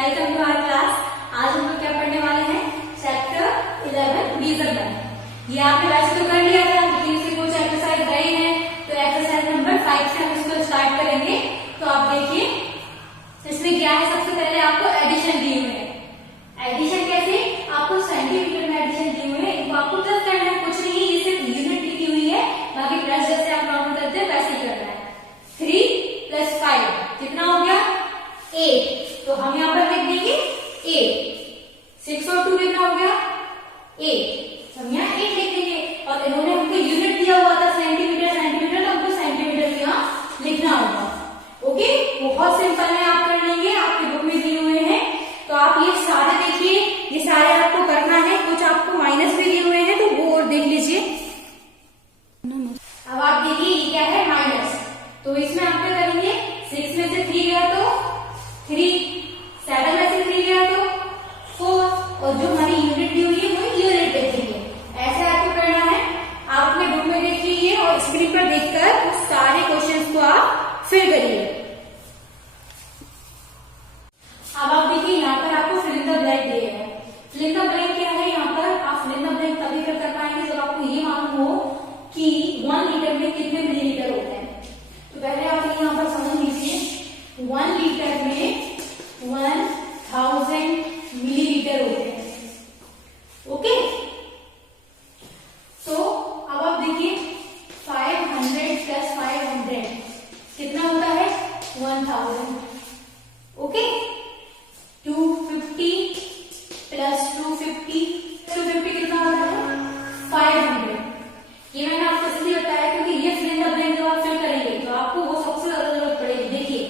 Welcome to our class. आज हम लोग क्या पढ़ने वाले हैं? Chapter 11 measurement. ये आपने वैसे तो कर लिया था, लेकिन इससे कुछ एक्सरसाइज रही है, तो एक्सरसाइज नंबर 5 से हम इसको स्टार्ट करेंगे। तो आप देखिए इसमें क्या है। सबसे पहले आपको एडिशन दी हुई है। एडिशन कैसे? आपको सेंटीमीटर में एडिशन दी हुई है, इनको आपको जस्ट करना है, कुछ नहीं, ये सिर्फ यूनिट लिखी हुई है। बाकी प्लस जैसे आप नॉर्मल करते हैं वैसे ही करना है। 3 + 5 कितना हो गया? 8। तो हम यहाँ पर लिख देंगे 8। 6 और 2 कितना हो गया? 8। हम यहाँ 8 लिख देंगे। और इन्होंने हमको यूनिट दिया हुआ था सेंटीमीटर, तो हमको सेंटीमीटर यहाँ लिखना होगा। ओके, बहुत सिंपल है, आप कर लेंगे, आपके बुक में दिए हुए हैं। तो आप ये सारे देखिए, ये सारे आपको करना है। कुछ आपको माइनस भी दिए हुए हैं, तो वो और देख लीजिए। अब आप देखिए ये क्या है? माइनस। तो इसमें आप क्या करेंगे? 6 में से 3 गया तो 3, 7 में से 3 गया तो 4, और जो हमारी यूनिट दी हुई है वो यूनिट देखेंगे। ऐसे आपको करना है। आप अपने बुक में देख लीजिए और स्क्रीन पर देखकर सारे क्वेश्चंस को आप फिल करिए। अब आप देखिए यहाँ पर आपको फिल इन द ब्लैंक दिया है। फिल इन द ब्लैंक क्या है? यहाँ पर आप फिल इन द ब्लैंक तभी फिल कर पाएंगे जब आपको ये मालूम हो कि 1 लीटर में कितने मिलीलीटर होते हैं। तो पहले आप यहाँ पर समझ लीजिए, 1 लीटर में 1000 मिलीलीटर होते हैं। ओके, तो अब आप देखिए 500 + 500 कितना होता है? 1000। ओके, 250 + 250 कितना होता है? 500। ये मैंने आपको इसलिए बताया क्योंकि ये फिल इन द ब्लैंक जब आप फिल करेंगे तो आपको वो सबसे ज्यादा जरूरत पड़ेगी। देखिए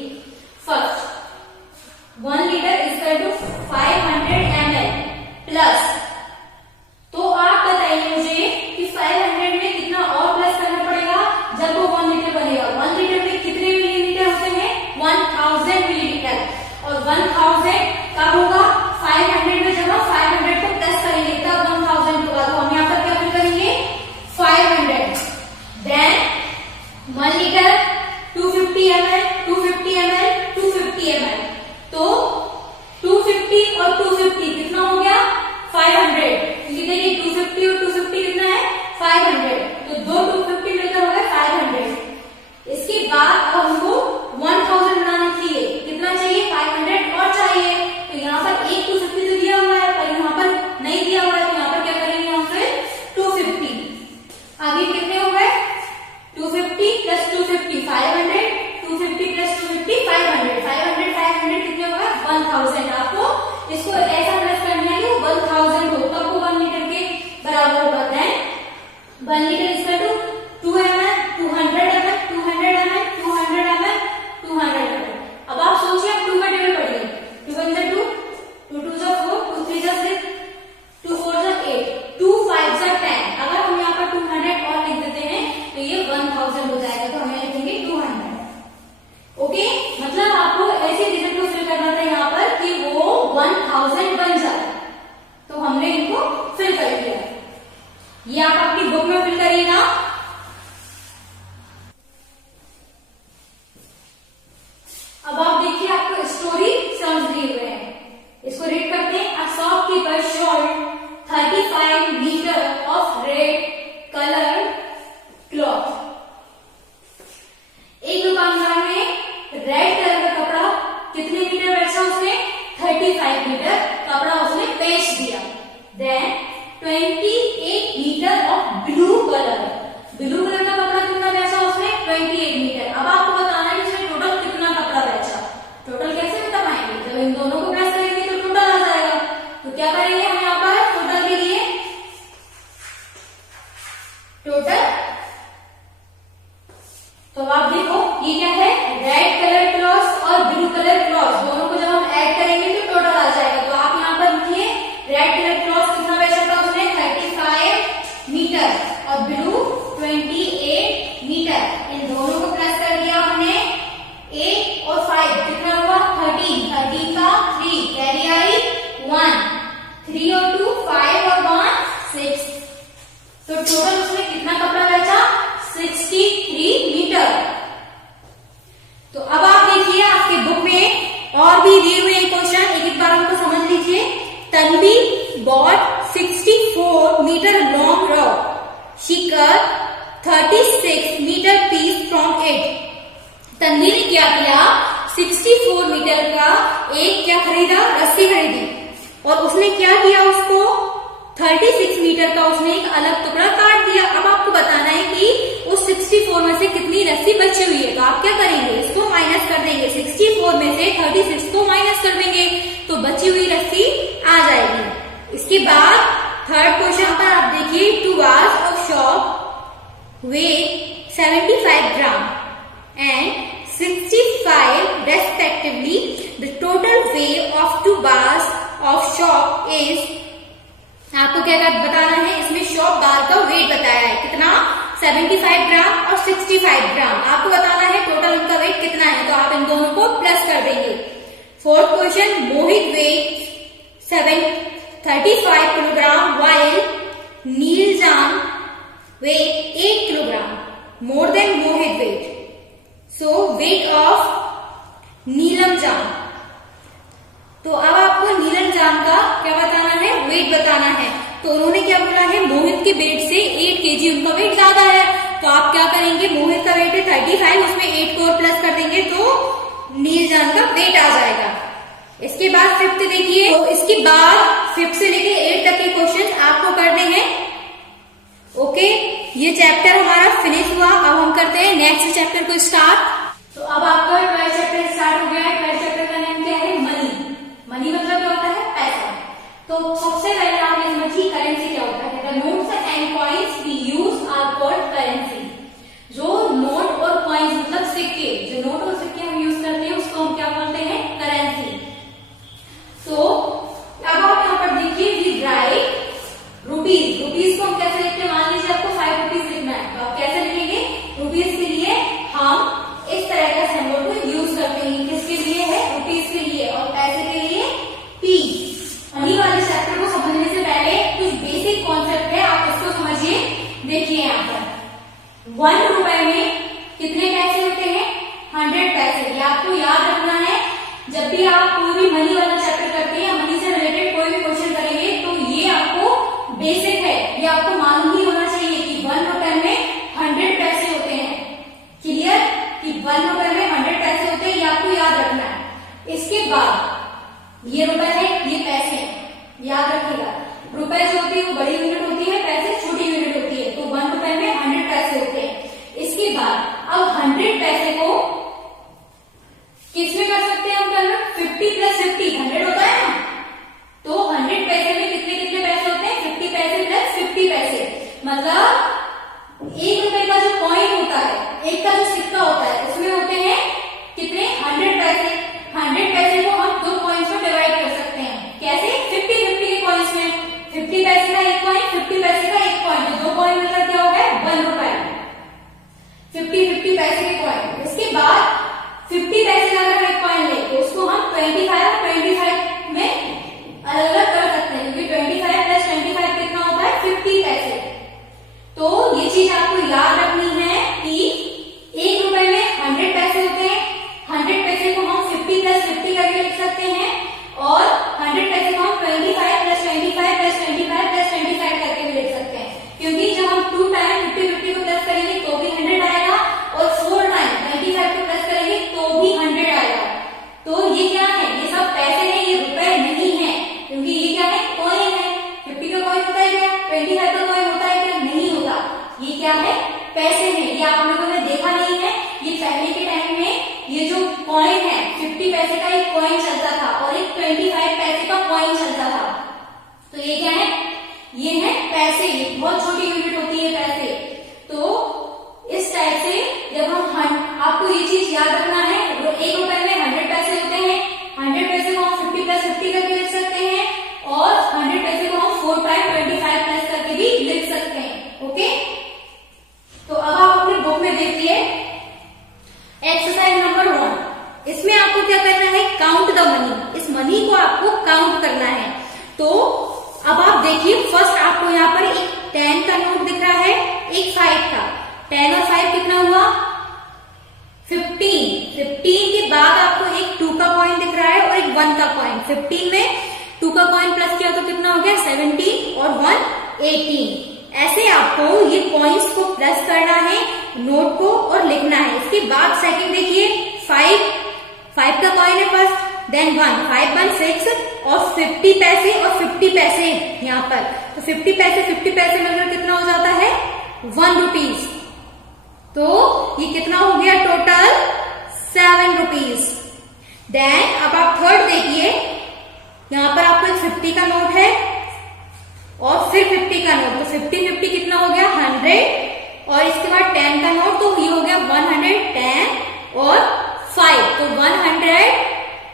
फर्स्ट 1 लीटर = 500 ml प्लस, तो आप बताइए मुझे कि 500 में कितना और प्लस करना पड़ेगा जब वो 1 लीटर बनेगा। 1 लीटर में कितने मिलीलीटर होते हैं? 1000 मिलीलीटर। और 1000 कब होगा? 500 में जब हम 500 को प्लस करेंगे तब 1000 होगा। तो हम यहाँ पर क्या फिल करेंगे? 500। Then 1 litre 250 ml, 250 ml, 250 ml। तो 250 और 250 कितना हो गया? 500। क्योंकि देखिए 250 और 250 कितना है? 500। तो दो 250 मिलकर हो गए 500। इसके बाद अब हमको 1000 बनाना चाहिए। कितना चाहिए? 500 और चाहिए। तो यहाँ पर एक 250 तो दिया हुआ है, पर यहाँ पर नहीं दिया हुआ है, तो यहाँ पर क्या करेंगे हम? फिर 250। आगे कितने हो गए? 250 + 250 500, 250 + 250 500, 500 500 कितने हो गए? 1000। आपको इसको ऐसा प्लस करना है कि 1000 हो, तब वो 1 लीटर के बराबर होगा। Then 1 litre = 2 ml, 200 ml, 200 ml, 200 ml, 200 ml। अब आप सोचिए, आप 2 का टेबल पढ़िए। 2 × 2, 2 × 2 4, 2 × 3 = 6, 2 × 4 = 8, 2 × 5 = 10। अगर हम यहाँ पर 200 और लिख देते हैं तो ये 1000 हो जाएगा। तो हम लिखेंगे 200। ओके, मतलब आपको ऐसे डिजिट को फिल करना था यहाँ पर कि वो 1000 बन जाए। तो हमने इनको फिल कर दिया। ये आप अपनी बुक में फिल करिएगा। अब आप देखिए, आपको स्टोरी समझ दिए हुए हैं, इसको रीड करते हैं। A shopkeeper sold 35 metre of red colour cloth. एक दुकानदार ने रेड कलर का कपड़ा कितने मीटर बेचा? उसने 35 मीटर कपड़ा उसने बेच दिया। Then 28 metre of blue colour का कपड़ा कितना बेचा उसने? 28 मीटर। अब आपको बताना है कि उसने टोटल कितना कपड़ा बेचा। टोटल कैसे बता पाएंगे? जब इन दोनों को प्लस करेंगे तो टोटल आ जाएगा। तो क्या करेंगे हम यहाँ पर टोटल के लिए? टोटल, तो आप देखो ये क्या है? रेड कलर क्लॉथ और ब्लू कलर क्लॉथ, दोनों को जब हम ऐड करेंगे तो टोटल आ जाएगा। तो आप यहाँ पर लिखिए, रेड कलर क्लॉथ कितना बेचा था उसने? 35 मीटर, और ब्लू 28 मीटर। इन दोनों को प्लस कर दिया हमने। 8 और 5 कितना होगा? 13, 13 का 3 कैरी आई 1, 3 और 2 5 और 1 6। तो टोटल उसने कितना कपड़ा बेचा? 63 मीटर। तो अब आप देखिए आपके बुक में और भी दिए हुए क्वेश्चन, एक एक बार तन्वी ने क्या किया, 64 मीटर का एक क्या खरीदा, रस्सी खरीदी, और उसने क्या किया, उसको 36 मीटर का उसने एक अलग टुकड़ा काट दिया। अब आपको बताना है कि उस 64 में से कितनी रस्सी बची हुई है। तो आप क्या करेंगे, इसको माइनस कर देंगे, 64 में से 36 को माइनस कर देंगे तो बची हुई रस्सी आ जाएगी। इसके बाद थर्ड क्वेश्चन पर आप देखिए, 2 bars of chalk weigh 75 gram and 65 respectively. The total weight of 2 bars of chalk is, आपको क्या बताना है, इसमें chalk बार का वेट बताया है कितना, 75 ग्राम और 65 ग्राम। आपको बताना है टोटल इनका वेट कितना है, तो आप इन दोनों को प्लस कर देंगे। Fourth question, Mohit weight 35 kilogram while नीलजाम weight 8 kilogram more than Mohit weight. So weight of Neelam जाम। तो अब आपको नीलम जाम का क्या बताना है, वेट बताना है। तो उन्होंने क्या बोला है, मोहित के वेट से 8 kg उनका वेट ज्यादा है। तो आप क्या करेंगे, मोहित का वेट है 35, उसमें 8 को और प्लस कर देंगे तो नीलम का वेट आ जाएगा। इसके बाद फिफ्थ देखिए, तो इसके बाद फिफ्थ से लेके 8 तक के क्वेश्चन आपको करने हैं। ओके, ये चैप्टर हमारा फिनिश हुआ। अब हम करते हैं नेक्स्ट चैप्टर को स्टार्ट। तो अब आपका 12th चैप्टर स्टार्ट हो गया है। 12th चैप्टर का नाम क्या है, मनी। मनी मतलब क्या होता है, पैसा। तो सबसे पहले आप ये समझिए करेंसी क्या होता है। The notes and coins we use are called currency. जो नोट और कॉइन्स मतलब सिक्के, जो नोट और सिक्के हम यूज करते हैं उसको हम क्या बोलते हैं, करेंसी। तो अब आप यहाँ पर देखिए, वी राइट रुपीज। रुपीज को हम कैसे लिखते हैं, मान लीजिए आपको 5 रुपीज लिखना है, तो आप कैसे लिखेंगे, रुपीज के लिए हम इस तरह का सिंबल को यूज करते हैं। किसके लिए है, रुपीज के लिए, और पैसे के लिए पी। मनी वाले चैप्टर को समझने से पहले कुछ बेसिक कॉन्सेप्ट है, आप उसको समझिए। देखिए यहाँ पर 1 रुपए में कितने पैसे होते हैं, 100 पैसे। ये आपको याद रखना है। जब भी आप कोई भी मनी वाला चैप्टर करते हैं, मनी से रिलेटेड कोई भी क्वेश्चन करेंगे, तो ये आपको बेसिक है, ये आपको मालूम ही होना चाहिए कि 1 रुपए में 100 पैसे होते हैं। क्लियर, कि 1 रुपए में 100 पैसे होते हैं, ये आपको याद रखना है। इसके बाद ये रुपए है, ये पैसे हैं, याद रखिएगा। रुपए जो होती है वो बड़ी यूनिट होती है, पैसे छोटी यूनिट होती है। तो 1 रुपए में 100 पैसे होते हैं। इसके बाद अब 100 पैसे को किसमें कर सकते हैं हम, करना 50 + 50 100 होता है ना। तो 100 पैसे में कितने कितने पैसे होते हैं, 50 पैसे + 50 पैसे। मतलब 1 रुपए का जो कॉइन होता है, एक का जो सिक्का होता है, उसमें होते हैं कितने, 100 पैसे। 100 पैसे को हम 2 कॉइन्स में डिवाइड कर सकते हैं। कैसे, 50-50 के कॉइन्स में। 50 पैसे का एक कॉइन, 50 पैसे का एक कॉइन, तो 2 कॉइन मतलब क्या हो गया, 1 रुपए। 50-50 पैसे के कॉइन। इसके बाद 50 पैसे का अगर एक कॉइन ले, तो उसको हम 25 और 25 में अलग अलग कर सकते हैं, क्योंकि 25 + 25 कितना होता है, 50 पैसे। तो ये चीज आपको याद रखनी है कि 1 रुपए में 100 पैसे होते हैं। 100 पैसे को हम 50 + 50 करके लिख सकते हैं, और 100 पैसे को हम 25 + 25 + 25 + 25 करके भी लिख सकते हैं। क्योंकि जब हम 2 टाइम 50-50 को प्लस करेंगे तो भी 100 आएगा, और 4 टाइम 25 को प्लस करेंगे तो भी 100 आएगा। तो ये क्या है, ये सब पैसे हैं, ये रुपए नहीं है, क्योंकि ये क्या है, कॉइन है। 50 का कॉइन होता है क्या, 25 का कॉइन होता है क्या, नहीं होता। ये क्या है, पैसे हैं। ये आप लोगों ने देखा नहीं है, ये पहले के टाइम में ये जो कॉइन है, 50 पैसे का एक कॉइन चलता था और एक 25 पैसे का कॉइन चलता था। तो ये क्या है, ये है पैसे। ये बहुत छोटी यूनिट होती है पैसे। तो इस टाइप से जब हम आपको ये चीज याद रखना है, 1 रुपए में 100 पैसे होते हैं। 100 पैसे को हम 50 + 50 करके लिख सकते हैं, और 100 पैसे को हम 4 टाइम 25 प्लस करके भी लिख सकते हैं। ओके, तो अब आप अपने बुक में देखिए एक्सरसाइज नंबर 1। इसमें आपको क्या करना है, काउंट द मनी। इस मनी को आपको काउंट करना है। तो अब आप देखिए, फर्स्ट आपको यहाँ पर एक 10 का नोट दिख रहा है, एक 5 का। 10 और 5 कितना हुआ, 15। 15 के बाद आपको एक 2 का कॉइन दिख रहा है और एक 1 का कॉइन। 15 में 2 का कॉइन प्लस किया तो कितना हो गया, 17, और 1 18। ऐसे आपको ये कॉइन्स को प्लस करना है नोट को और लिखना है। इसके बाद सेकंड देखिए 5 का कॉइन है फर्स्ट, देन 1, 5 1 6 और 50 पैसे और 50 पैसे यहाँ पर। तो 50 पैसे मिलकर कितना हो जाता है 1 रुपीज। तो ये कितना हो गया टोटल 7 रुपीज। देन अब आप थर्ड देखिए, यहाँ पर आपको 50 का नोट है और फिर 50 का नोट, तो 50 कितना हो गया 100 और इसके बाद 10 का नोट, तो ये हो गया 110 और 5, तो 110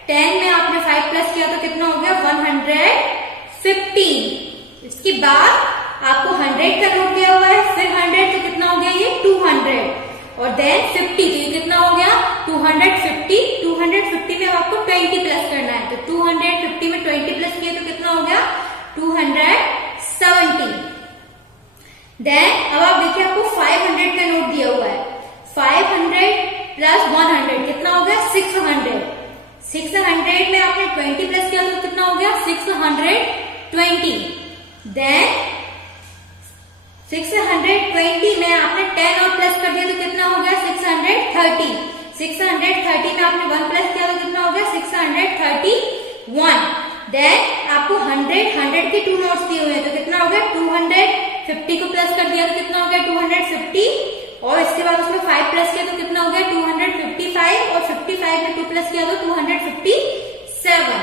में आपने 5 प्लस किया तो कितना हो गया 115। इसके बाद आपको 100 का नोट दिया हुआ है, फिर 100 तो कितना हो गया ये 200 और देन 50, तो ये कितना हो गया 250 में आपको 20 प्लस करना है, तो 250 में 20 प्लस किया तो कितना हो गया 270। देन अब आप देखिए आपको 500 का नोट दिया हुआ है, 500 प्लस 100 कितना हो गया 600 में आपने 20 प्लस किया तो कितना हो गया 620। देन 620 में आपने 10 और प्लस कर दिया तो कितना हो गया 630 में आपने 1 प्लस किया तो कितना हो गया 631। देन आपको 100 के 2 नोट्स दिए हुए हैं, तो कितना हो गया 250 को प्लस कर दिया तो कितना हो गया 250 और इसके बाद उसमें 5 प्लस किया तो कितना हो गया 255 और 55 में 2 प्लस किया तो 257।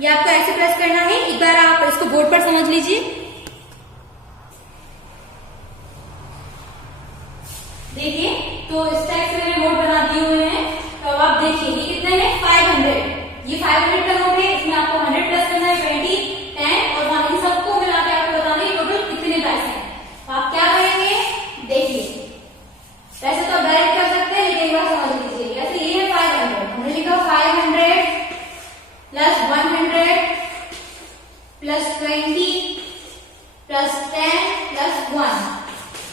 ये आपको ऐसे प्लस करना है। एक बार आप इसको बोर्ड पर समझ लीजिए। देखिए तो इस टाइप से मैंने नोट बना दिए हुए हैं। तो अब आप देखिए ये कितने हैं 500, ये 500 का नोट है, इसमें आपको 100 प्लस करना है 20, 10 और 1, इन सबको मिला के आपको बताना है टोटल कितने पैसे हैं। तो आप क्या करेंगे देखिए, वैसे तो डायरेक्ट कर सकते हैं लेकिन एक बार समझ लीजिए। जैसे ये है 500, हमने लिखा 500 प्लस 100 प्लस 20 प्लस 10 प्लस 1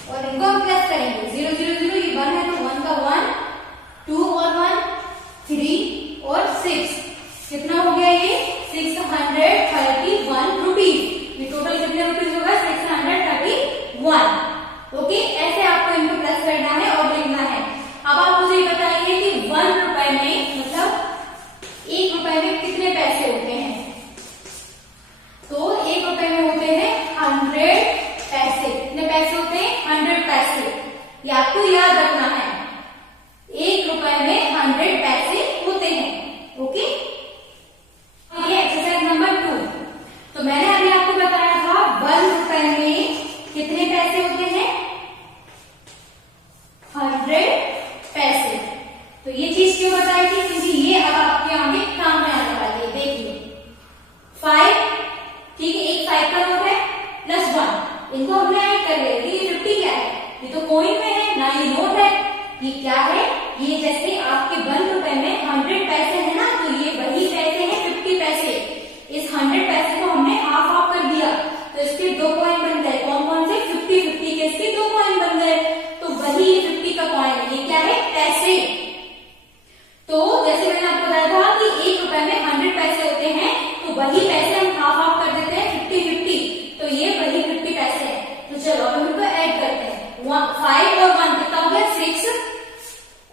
और इनको हम प्लस करेंगे 0 0 0, ये 1 है तो 1 का 1, 2 और 1 3 और 6, कितना हो गया ये 631 रुपीज। ये टोटल कितने रुपीज होगा 631। ओके, ऐसे आपको इनको प्लस करना है और लिखना है। अब आप मुझे बताइए कि 1 रुपए में मतलब 1 रुपए में कितने पैसे होते हैं। तो 1 रुपए में होते हैं 100 पैसे। कितने पैसे होते हैं 100 पैसे। ये आपको याद रखना है, 1 रुपए में 100 पैसे होते हैं। ओके, ये एक्सरसाइज नंबर 2। तो मैंने अभी आपको बताया था 1 रुपए में कितने पैसे होते हैं 100 पैसे। तो ये चीज क्यों बताई थी, क्योंकि ये अब आपके आगे काम में आने वाली है। देखिए 5, ठीक है, एक 5 का नोट है प्लस 1, इनको हमने ऐड कर लिया। ये 50 क्या है, ये तो कॉइन में है ना, ये नोट है। ये क्या है, ये जैसे आपके 1 रुपए में 100 पैसे है ना, तो ये वही पैसे हैं 50 पैसे। इस 100 पैसे को हमने हाफ हाफ कर दिया तो इसके 2 कॉइन बन गए। कौन कौन से 50 के इसके 2 कॉइन बन गए, तो वही 50 का कॉइन है। ये क्या है पैसे। तो जैसे मैंने आपको बताया था कि 1 रुपए में 100 पैसे होते हैं, तो वही पैसे हम हाफ हाफ कर देते हैं 50, तो ये वही 50 पैसे है। तो चलो हम इनको ऐड करते हैं। 5 और 1 कितना हो गया 6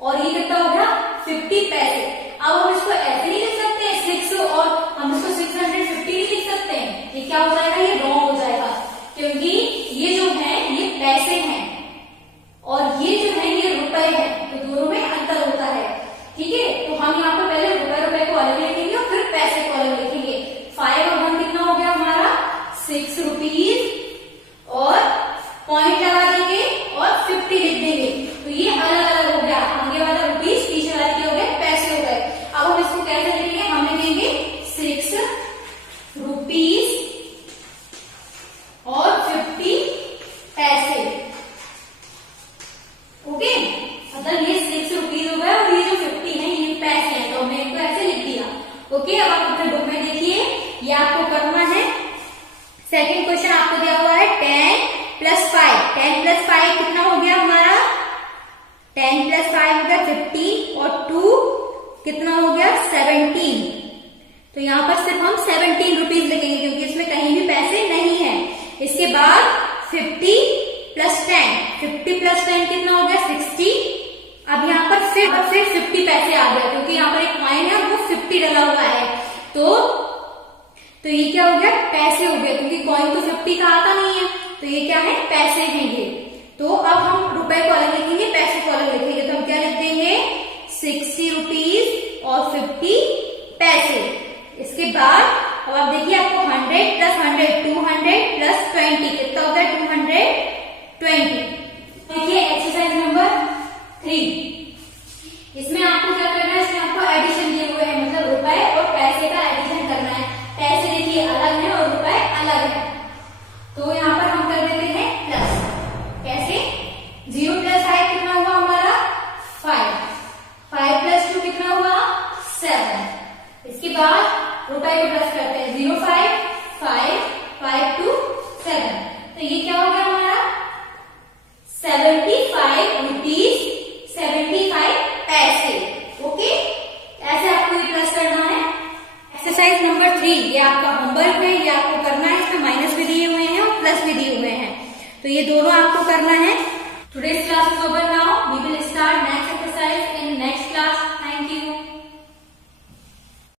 और ये कितना हो गया 50 पैसे। अब हम इसको ऐसे नहीं लिख सकते 6 और हम इसको 650 नहीं लिख सकते हैं। ये क्या हो जाएगा, ये रॉन्ग हो जाएगा, क्योंकि ये जो है ये पैसे हैं और ये जो है ये रुपए है, तो दोनों में अंतर होता है। ठीक है, तो हम यहाँ पर पहले रुपए को अलग लिखेंगे और फिर पैसे को अलग लिखेंगे। 5 और 1 कितना हो गया हमारा 6 रुपीज और पॉइंट लगा देंगे और 50 लिख देंगे, तो ये अलग अलग हो गया। आगे वाला रुपीज, पीछे वाले क्या हो गए पैसे हो गए। अब हम इसको कैसे लिखेंगे, हम लिखेंगे 6 रुपीज और 50 पैसे। ओके, मतलब ये 6 रुपीज हो गया और ये जो 50 है ये पैसे हैं, तो हमने इनको ऐसे लिख दिया। ओके, अब आप अपने बुक में देखिए, ये आपको करना है। सेकंड क्वेश्चन आपको दिया हुआ है 10 प्लस 5। 10 प्लस 5 कितना हो गया हमारा 10 प्लस 5 हो गया 15 और 2 कितना हो गया 17। तो यहाँ पर सिर्फ हम 17 रुपीज लिखेंगे क्योंकि इसमें कहीं भी पैसे नहीं है। इसके बाद 50 प्लस 10, 50 प्लस 10 कितना हो गया 60। अब यहाँ पर फिर 50 पैसे आ गया क्योंकि यहाँ पर एक कॉइन है वो 50 डला हुआ है, तो ये क्या हो गया पैसे हो गए, क्योंकि कॉइन तो 50 का आता नहीं है, तो ये क्या है पैसे हैं ये। तो अब हम रुपए को अलग लिखेंगे, पैसे को अलग लिखेंगे, तो हम क्या लिख देंगे 60 रुपीज और 50 पैसे। इसके बाद अब आप देखिए आपको 100 प्लस 100 200 प्लस 20 कितना होता है 220। देखिए एक्सरसाइज नंबर 3, इसमें आपको क्या करना है, इसमें आपको एडिशन दिए हुए हैं, मतलब रुपए और पैसे का एडिशन करना है। पैसे देखिए अलग है और रुपए अलग है, तो यहाँ पर हम कर देते हैं प्लस। कैसे 0 प्लस 5 कितना हुआ हमारा 5 प्लस 2 कितना हुआ 7। इसके बाद रुपए को प्लस करते हैं 0 5 5 2 7, तो ये क्या हो गया हमारा 75 रुपीज 75 पैसे। ओके, ऐसे आपको ये प्लस करना है। एक्सरसाइज नंबर 3 ये आपका होमवर्क है, ये आपको करना है, इसमें माइनस भी दिए हुए हैं और प्लस भी दिए हुए हैं, तो ये दोनों आपको करना है। Today's class is over now, we will start next exercise in next class.